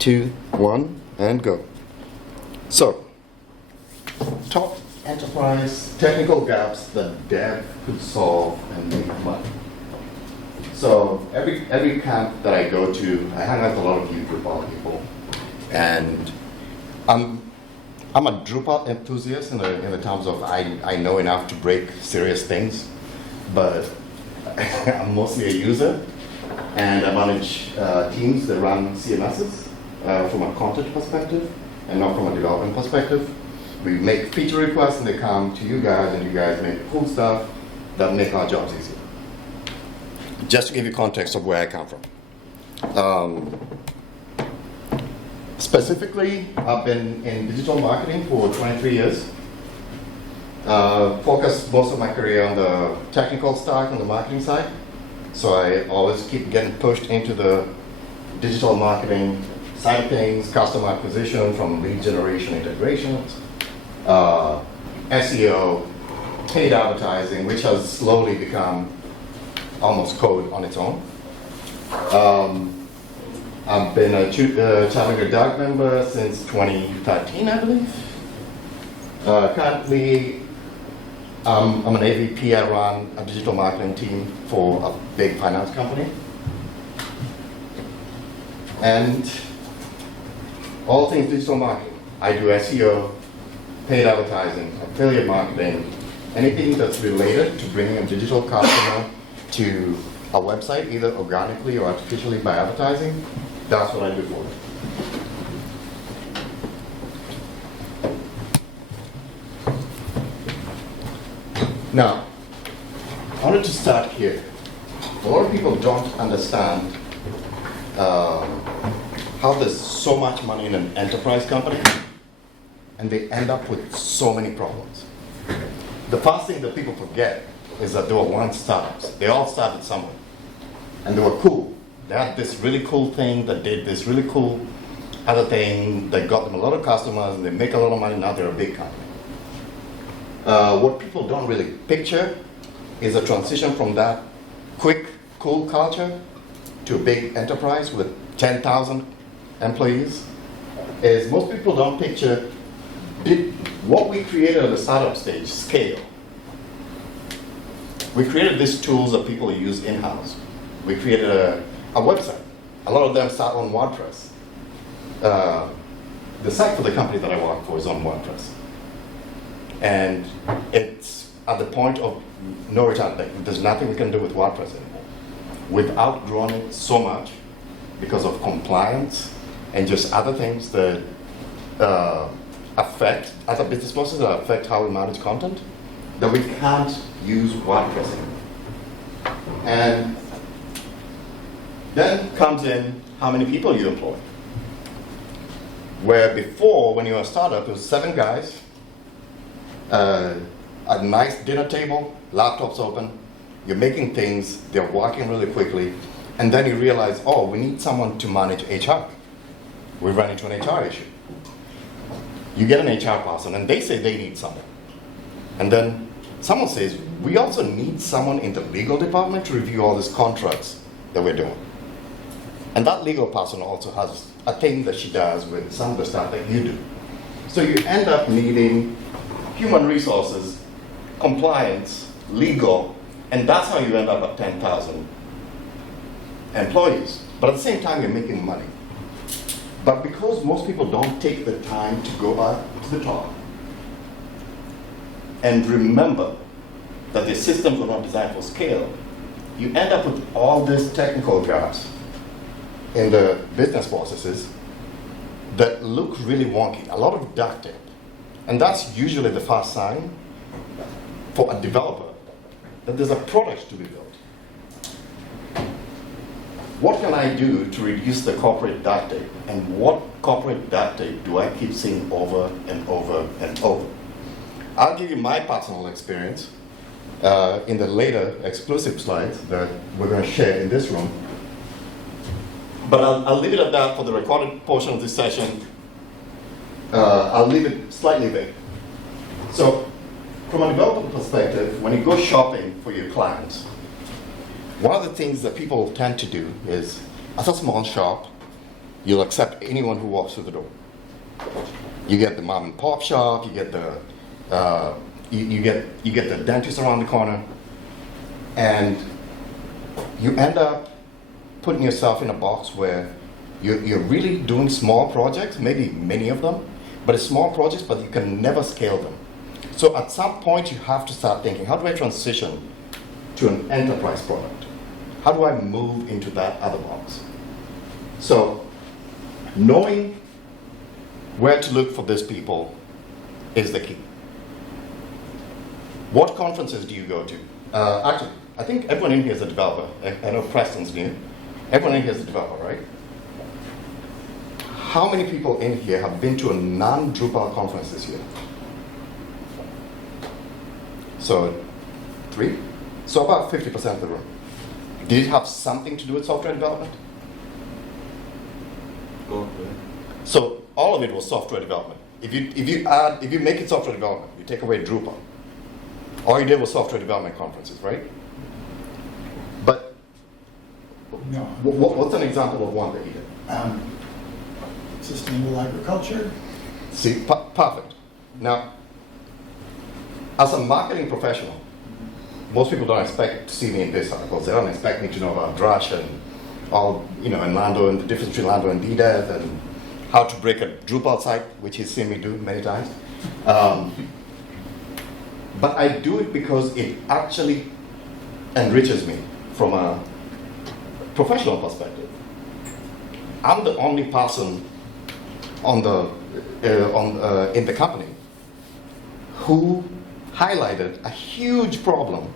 2, 1, and go. So, top enterprise technical gaps that dev could solve and make money. So every camp that I go to, I hang out with a lot of new Drupal people, and I'm a Drupal enthusiast in the terms of I know enough to break serious things, but I'm mostly a user, and I manage teams that run CMSs from a content perspective and not from a development perspective. We make feature requests and they come to you guys, and you guys make cool stuff that make our jobs easier. Just to give you context of where I come from. Specifically, I've been in digital marketing for 23 years. Focused most of my career on the technical stack on the marketing side. So I always keep getting pushed into the digital marketing side of things, customer acquisition from lead generation integrations, SEO, paid advertising, which has slowly become almost code on its own. I've been a Challenger DAG member since 2013, I believe. Currently, I'm an AVP. I run a digital marketing team for a big finance company. And all things digital marketing. I do SEO, paid advertising, affiliate marketing, anything that's related to bringing a digital customer to a website, either organically or artificially by advertising. That's what I do for it. Now, I wanted to start here. A lot of people don't understand how there's so much money in an enterprise company, and they end up with so many problems. The first thing that people forget is that they were once startups. They all started somewhere, and they were cool. They had this really cool thing that did this really cool other thing that got them a lot of customers, and they make a lot of money. Now they're a big company. What people don't really picture is a transition from that quick, cool culture to a big enterprise with 10,000 employees. Is most people don't picture what we created at the startup stage, scale. We created these tools that people use in-house. We created a website. A lot of them start on WordPress. The site for the company that I work for is on WordPress. And it's at the point of no return. Like, there's nothing we can do with WordPress anymore. We've outgrown it so much because of compliance and just other things that affect other business processes that affect how we manage content, that we can't use WordPress anymore. And then comes in how many people you employ. Where before, when you were a startup, it was 7 guys, a nice dinner table, laptops open, you're making things, they're working really quickly, and then you realize, oh, we need someone to manage HR. We run into an HR issue. You get an HR person, and they say they need someone. And then someone says, we also need someone in the legal department to review all these contracts that we're doing. And that legal person also has a thing that she does with some of the stuff that you do. So you end up needing human resources, compliance, legal, and that's how you end up at 10,000 employees. But at the same time, you're making money. But because most people don't take the time to go up to the top and remember that the systems were not designed for scale, you end up with all these technical gaps in the business processes that look really wonky, a lot of duct tape. And that's usually the first sign for a developer that there's a product to be built. What can I do to reduce the corporate duct tape? And what corporate duct tape do I keep seeing over and over and over? I'll give you my personal experience in the later exclusive slides that we're going to share in this room. But I'll leave it at that for the recorded portion of this session. I'll leave it slightly vague. So, from a developer perspective, when you go shopping for your clients, one of the things that people tend to do is, as a small shop, you'll accept anyone who walks through the door. You get the mom and pop shop, you get the you get the dentist around the corner, and you end up putting yourself in a box where you're really doing small projects, maybe many of them, but it's small projects, but you can never scale them. So at some point you have to start thinking, how do I transition to an enterprise product? How do I move into that other box? So knowing where to look for these people is the key. What conferences do you go to? Actually, I think everyone in here is a developer. I know Preston's new. Everyone in here is a developer, right? How many people in here have been to a non-Drupal conference this year? So, 3? So about 50% of the room. Did it have something to do with software development? Okay. So all of it was software development. If you make it software development, you take away Drupal. All you did was software development conferences, right? But No. what's an example of one that you did? Sustainable agriculture. See, perfect. Now, as a marketing professional, most people don't expect to see me in this articles. They don't expect me to know about Drush and all, and Lando and the difference between Lando and DDEV and how to break a Drupal site, which he's seen me do many times. But I do it because it actually enriches me from a professional perspective. I'm the only person in the company who highlighted a huge problem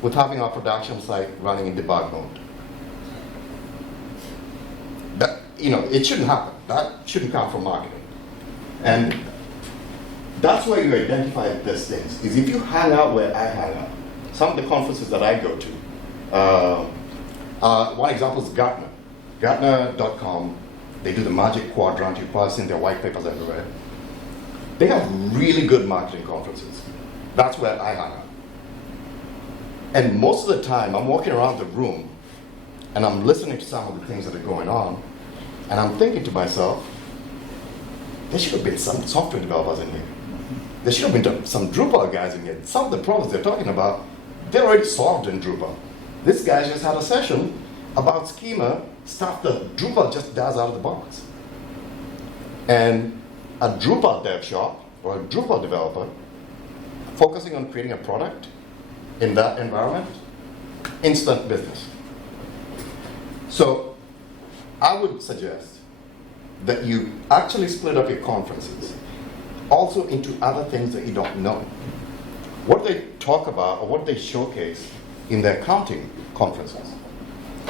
with having our production site running in debug mode. That, it shouldn't happen. That shouldn't come from marketing. And that's where you identify these things, is if you hang out where I hang out, some of the conferences that I go to, one example is Gartner. Gartner.com, they do the Magic Quadrant, you've probably seen their white papers everywhere. They have really good marketing conferences. That's where I hang out. And most of the time, I'm walking around the room, and I'm listening to some of the things that are going on, and I'm thinking to myself, there should have been some software developers in here. There should have been some Drupal guys in here. Some of the problems they're talking about, they're already solved in Drupal. This guy just had a session about schema, stuff that Drupal just does out of the box. And a Drupal dev shop or a Drupal developer focusing on creating a product in that environment, instant business. So I would suggest that you actually split up your conferences also into other things that you don't know. What they talk about or what they showcase in their accounting conferences.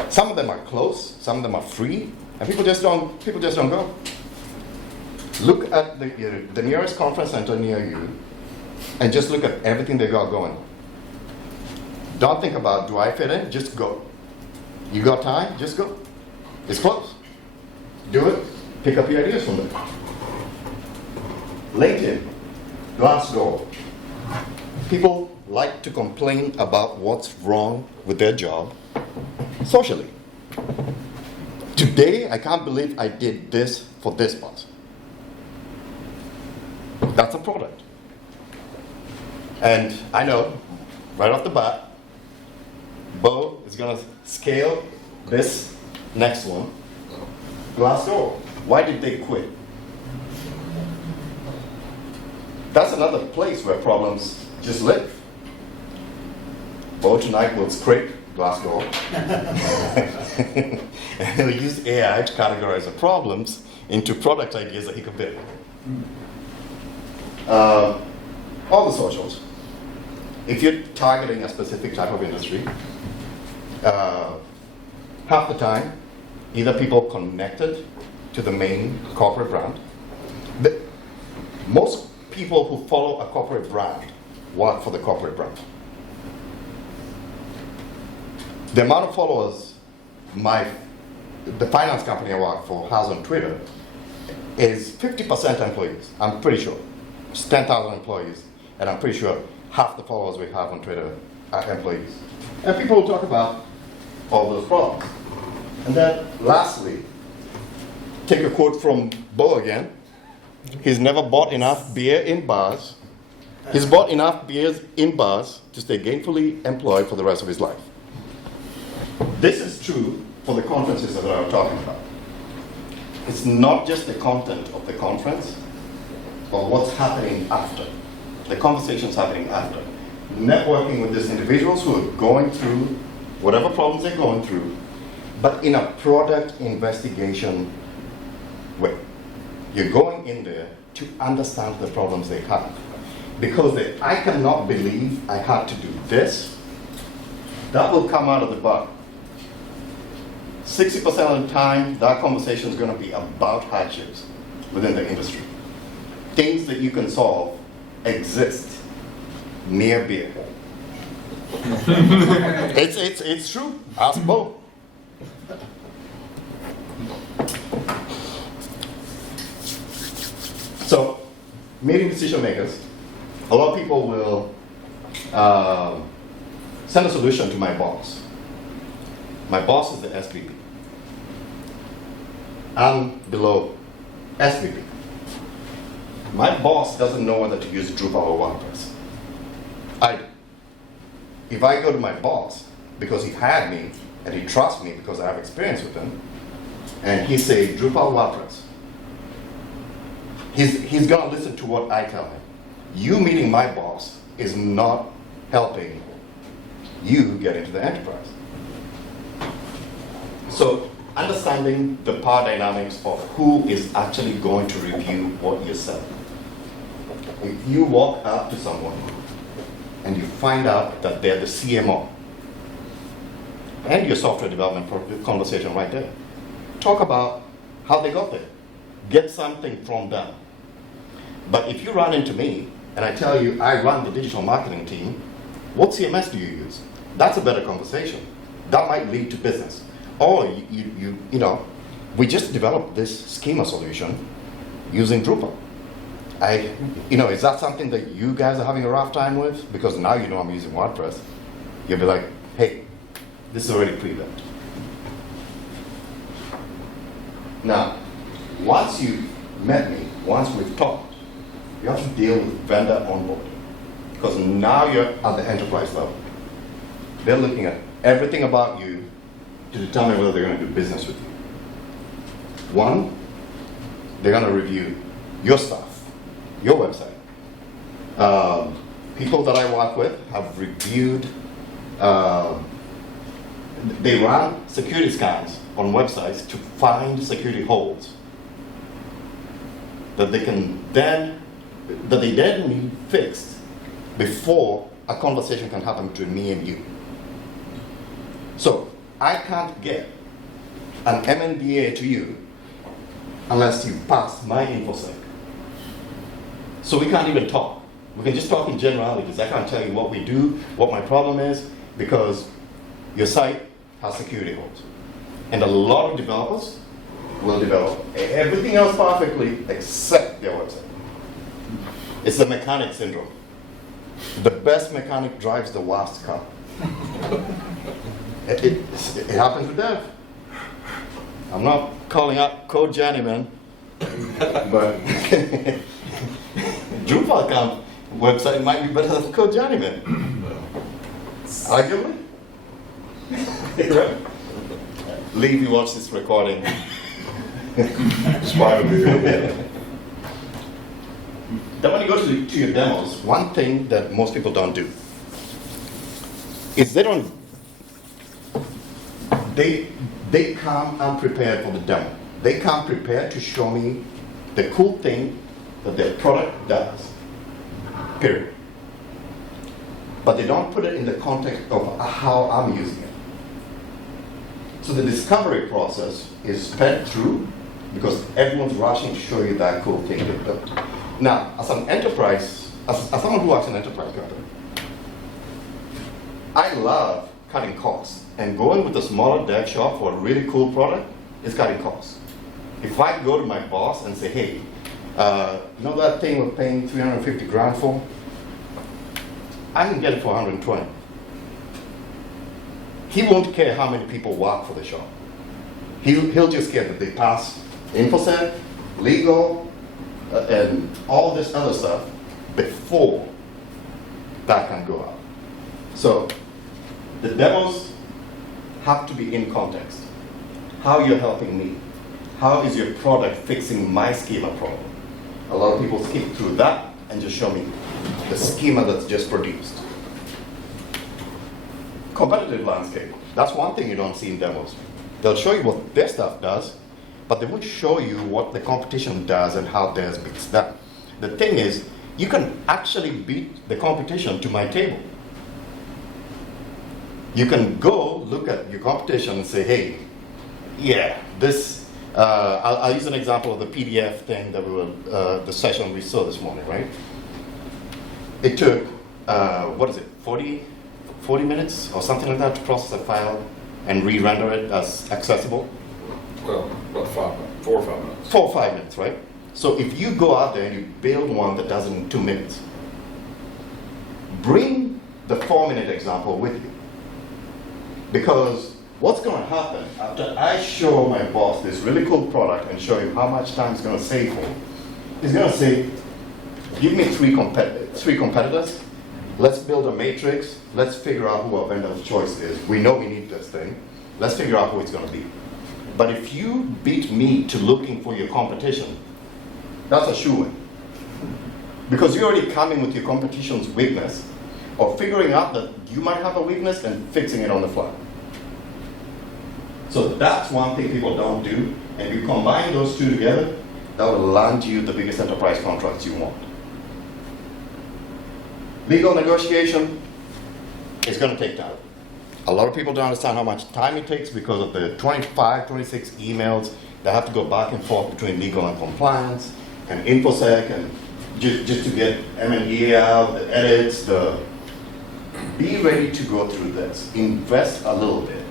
Some of them are closed, some of them are free, and people just don't go. Look at the nearest conference center near you and just look at everything they got going on. Don't think about, do I fit in? Just go. You got time? Just go. It's close. Do it. Pick up your ideas from there. LinkedIn, Glassdoor. People like to complain about what's wrong with their job socially. Today, I can't believe I did this for this boss. That's a product. And I know, right off the bat, Bo is going to scale this next one. Glassdoor. Why did they quit? That's another place where problems just live. Bo tonight will scrape Glassdoor. And he'll use AI to categorize the problems into product ideas that he could build. All the socials. If you're targeting a specific type of industry, half the time, either people connected to the main corporate brand. Most people who follow a corporate brand work for the corporate brand. The amount of followers the finance company I work for has on Twitter is 50% employees, I'm pretty sure. It's 10,000 employees, and I'm pretty sure half the followers we have on Twitter are employees. And people will talk about all those problems. And then lastly, take a quote from Bo again. He's never bought enough beer in bars. He's bought enough beers in bars to stay gainfully employed for the rest of his life. This is true for the conferences that I'm talking about. It's not just the content of the conference, but what's happening after. The conversations happening after. Networking with these individuals who are going through whatever problems they're going through, but in a product investigation way. You're going in there to understand the problems they have. Because I cannot believe I had to do this, that will come out of the butt. 60% of the time, that conversation is going to be about hardships within the industry. Things that you can solve exist near beer. It's true. Ask Bo. So, meeting decision makers. A lot of people will send a solution to my boss. My boss is the SVP. I'm below SVP. My boss doesn't know whether to use Drupal or WordPress. I do. If I go to my boss, because he hired me, and he trusts me because I have experience with him, and he say Drupal, WordPress, he's gonna listen to what I tell him. You meeting my boss is not helping you get into the enterprise. So understanding the power dynamics of who is actually going to review what you're selling. If you walk up to someone and you find out that they're the CMO, and your software development conversation right there, talk about how they got there. Get something from them. But if you run into me and I tell you I run the digital marketing team, what CMS do you use? That's a better conversation. That might lead to business. Or you know, we just developed this schema solution using Drupal. Is that something that you guys are having a rough time with? Because now you know I'm using WordPress. You'll be like, hey, this is already pre-built. Now, once you've met me, once we've talked, you have to deal with vendor onboarding. Because now you're at the enterprise level. They're looking at everything about you to determine whether they're going to do business with you. One, they're going to review your stuff, your website. People that I work with have reviewed, they run security scans on websites to find security holes that they then need fixed before a conversation can happen between me and you. So I can't get an MNDA to you unless you pass my InfoSec. So we can't even talk. We can just talk in generalities. I can't tell you what we do, what my problem is, because your site has security holes. And a lot of developers will develop everything else perfectly except their website. It's the mechanic syndrome. The best mechanic drives the worst car. It happens with dev. I'm not calling out Code Journeyman, but Drupal account website might be better than Code Journeyman. Arguably. Right? Lee, if you watch this recording. Smart of you. Then when you go to your demos, one thing that most people don't do is they come unprepared for the demo. They come prepared to show me the cool thing that their product does, period. But they don't put it in the context of how I'm using it. So the discovery process is sped through because everyone's rushing to show you that cool thing they built. Now, as an enterprise, as someone who works in an enterprise company, I love cutting costs. And going with a smaller dev shop for a really cool product is cutting costs. If I go to my boss and say, hey, you know that thing we're paying 350 grand for? I can get it for 120. He won't care how many people work for the shop. He'll just care that they pass InfoSec, legal, and all this other stuff before that can go out. So the demos have to be in context. How you're helping me. How is your product fixing my schema problem? A lot of people skip through that and just show me the schema that's just produced. Competitive landscape. That's one thing you don't see in demos. They'll show you what their stuff does, but they won't show you what the competition does and how theirs beats that. The thing is, you can actually beat the competition to my table. You can go look at your competition and say, hey, yeah, this, I'll use an example of the PDF thing that we were, the session we saw this morning, right? It took, 40 minutes or something like that to process a file and re-render it as accessible? Well, about 4 or 5 minutes. 4 or 5 minutes, right? So if you go out there and you build one that does it in 2 minutes, bring the 4-minute example with you. Because what's going to happen after I show my boss this really cool product and show him how much time it's going to save him, he's going to say, give me three competitors, let's build a matrix, let's figure out who our vendor of choice is. We know we need this thing. Let's figure out who it's going to be. But if you beat me to looking for your competition, that's a shoo-in. Because you're already coming with your competition's weakness, or figuring out that you might have a weakness and fixing it on the fly. So that's one thing people don't do, and you combine those two together, that will land you the biggest enterprise contracts you want. Legal negotiation is going to take time. A lot of people don't understand how much time it takes because of the 25, 26 emails that have to go back and forth between legal and compliance and InfoSec, and just to get M&E out, the edits, be ready to go through this. Invest a little bit.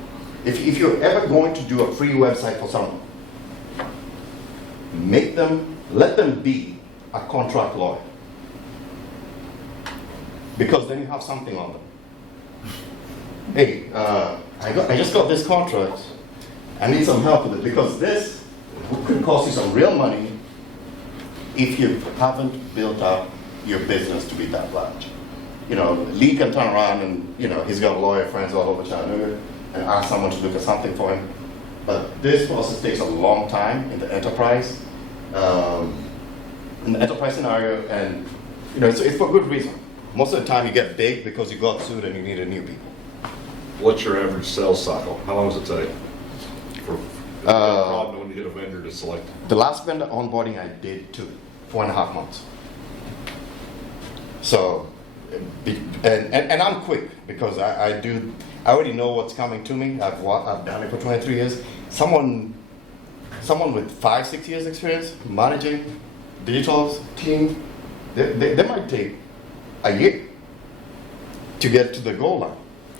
If you're ever going to do a free website for someone, let them be a contract lawyer. Because then you have something on them. Hey, I just got this contract. I need some help with it because this could cost you some real money if you haven't built up your business to be that large. You know, Lee can turn around and, he's got lawyer friends all over Chattanooga and ask someone to look at something for him. But this process takes a long time in the enterprise scenario, and it's for good reason. Most of the time you get big because you got sued and you needed new people. What's your average sales cycle? How long does it take for problem when you get a vendor to select? The last vendor onboarding I did took 4.5 months. So, and I'm quick because I already know what's coming to me. I've done it for 23 years. Someone with 5-6 years experience managing digital team, they might take a year to get to the goal line.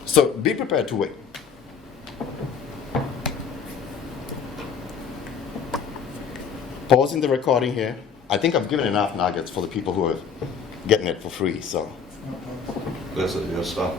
So be prepared to wait. Pausing the recording here. I think I've given enough nuggets for the people who are getting it for free. So That's it. Stop.